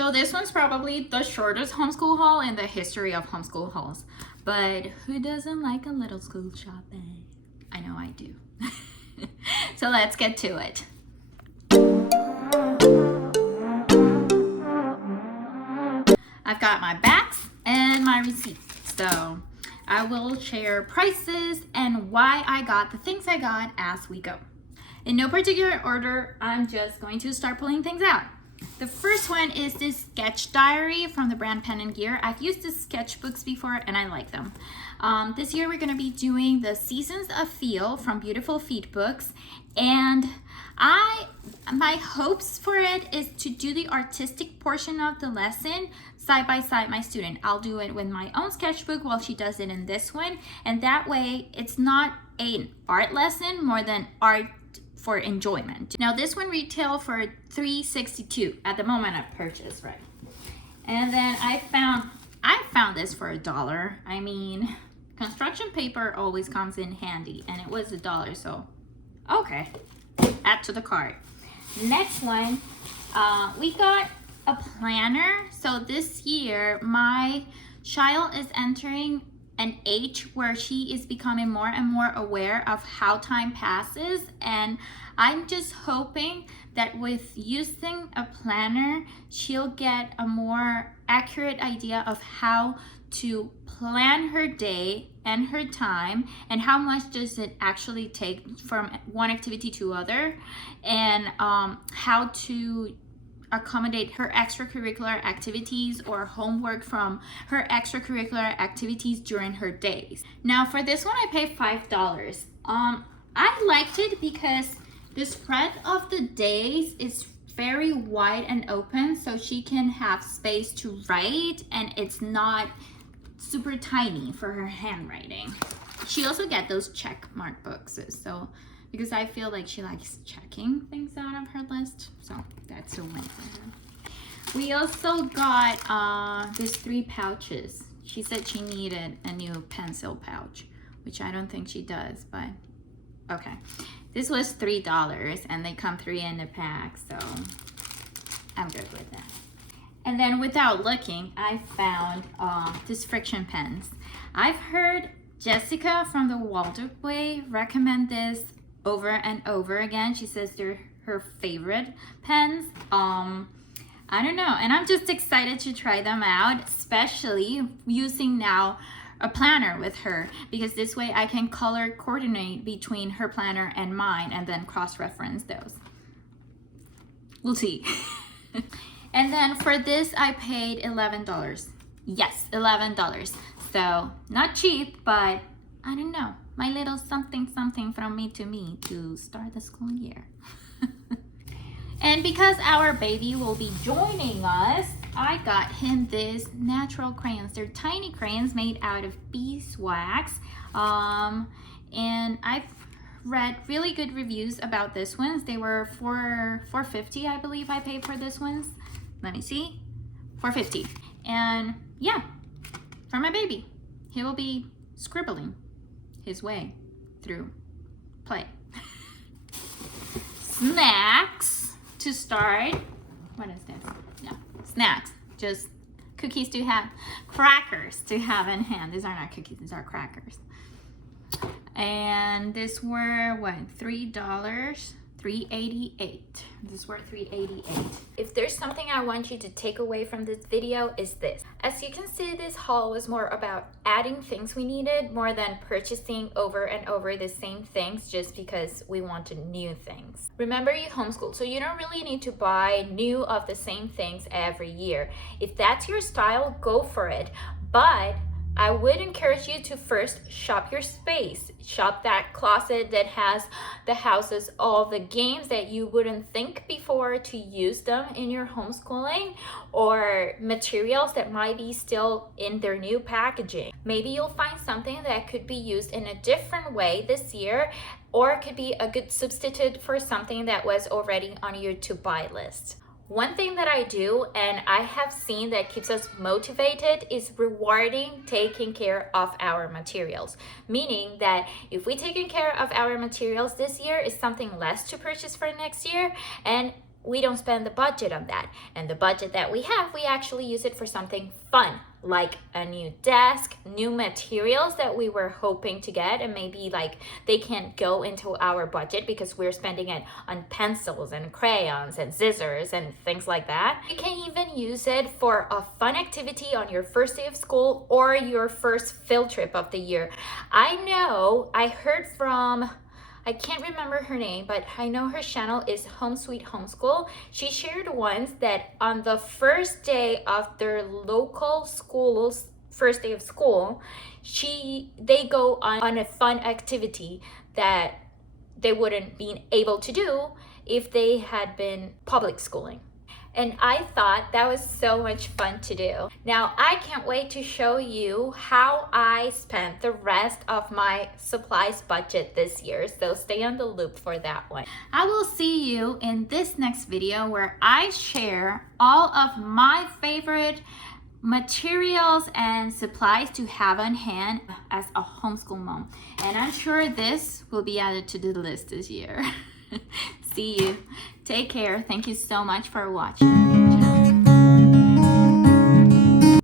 So this one's probably the shortest homeschool haul in the history of homeschool hauls. But who doesn't like a little school shopping? I know I do. So let's get to it. I've got my backs and my receipts. So I will share prices and why I got the things I got as we go. In no particular order, I'm just going to start pulling things out. The first one is this sketch diary from the brand Pen and Gear. I've used the sketchbooks before and I like them. This year we're going to be doing the Seasons of Feel from Beautiful Feet Books, and my hopes for it is to do the artistic portion of the lesson side by side my student. I'll do it with my own sketchbook while she does it in this one, and that way it's not an art lesson more than art for enjoyment. Now this one retailed for $3.62 at the moment of purchase, right? And then I found this for $1. I mean, construction paper always comes in handy, and it was $1, so okay, add to the cart. Next one, we got a planner. So this year my child is entering an age where she is becoming more and more aware of how time passes, and I'm just hoping that with using a planner she'll get a more accurate idea of how to plan her day and her time, and how much does it actually take from one activity to other, and how to accommodate her extracurricular activities or homework from her extracurricular activities during her days. Now for this one I paid $5. I liked it because the spread of the days is very wide and open, so she can have space to write and it's not super tiny for her handwriting. She also get those check mark books, so because I feel like she likes checking things out of her list, so that's a win for her. We also got these 3 pouches. She said she needed a new pencil pouch, which I don't think she does, but okay. This was $3 and they come 3 in a pack, so I'm good with that. And then without looking, I found these friction pens. I've heard Jessica from the Waldorf Way recommend this over and over again. She says they're her favorite pens. I don't know, and I'm just excited to try them out, especially using now a planner with her, because this way I can color coordinate between her planner and mine and then cross-reference those. We'll see. And then for this I paid $11. Yes, $11. So not cheap, but I don't know, my little something from me to start the school year. And because our baby will be joining us, I got him this natural crayons. They're tiny crayons made out of beeswax, and I've read really good reviews about this ones. They were $4.50, I believe I paid for this ones. Let me see, $4.50. And yeah, for my baby, he will be scribbling his way through play. Snacks to start. What is this? No, snacks, just cookies to have, crackers to have in hand. These are not cookies, these are crackers. And this were what, $3? $3.88. This were $3.88. If there's something I want you to take away from this video, is this. As you can see, this haul was more about adding things we needed more than purchasing over and over the same things just because we wanted new things. Remember, you homeschool, so you don't really need to buy new of the same things every year. If that's your style, go for it. But I would encourage you to first shop your space. Shop that closet that has the houses all the games that you wouldn't think before to use them in your homeschooling, or materials that might be still in their new packaging. Maybe you'll find something that could be used in a different way this year, or it could be a good substitute for something that was already on your to-buy list. One thing that I do and I have seen that keeps us motivated is rewarding taking care of our materials. Meaning that if we taken care of our materials this year, is something less to purchase for next year, and we don't spend the budget on that. And the budget that we have, we actually use it for something fun, like a new desk, new materials that we were hoping to get, and maybe like they can't go into our budget because we're spending it on pencils and crayons and scissors and things like that. You can even use it for a fun activity on your first day of school or your first field trip of the year. I heard from, I can't remember her name, but I know her channel is Home Sweet Homeschool. She shared once that on the first day of their local school's first day of school, they go on a fun activity that they wouldn't be able to do if they had been public schooling. And I thought that was so much fun to do. Now, I can't wait to show you how I spent the rest of my supplies budget this year, so stay on the loop for that one. I will see you in this next video where I share all of my favorite materials and supplies to have on hand as a homeschool mom. And I'm sure this will be added to the list this year. See you. Take care. Thank you so much for watching.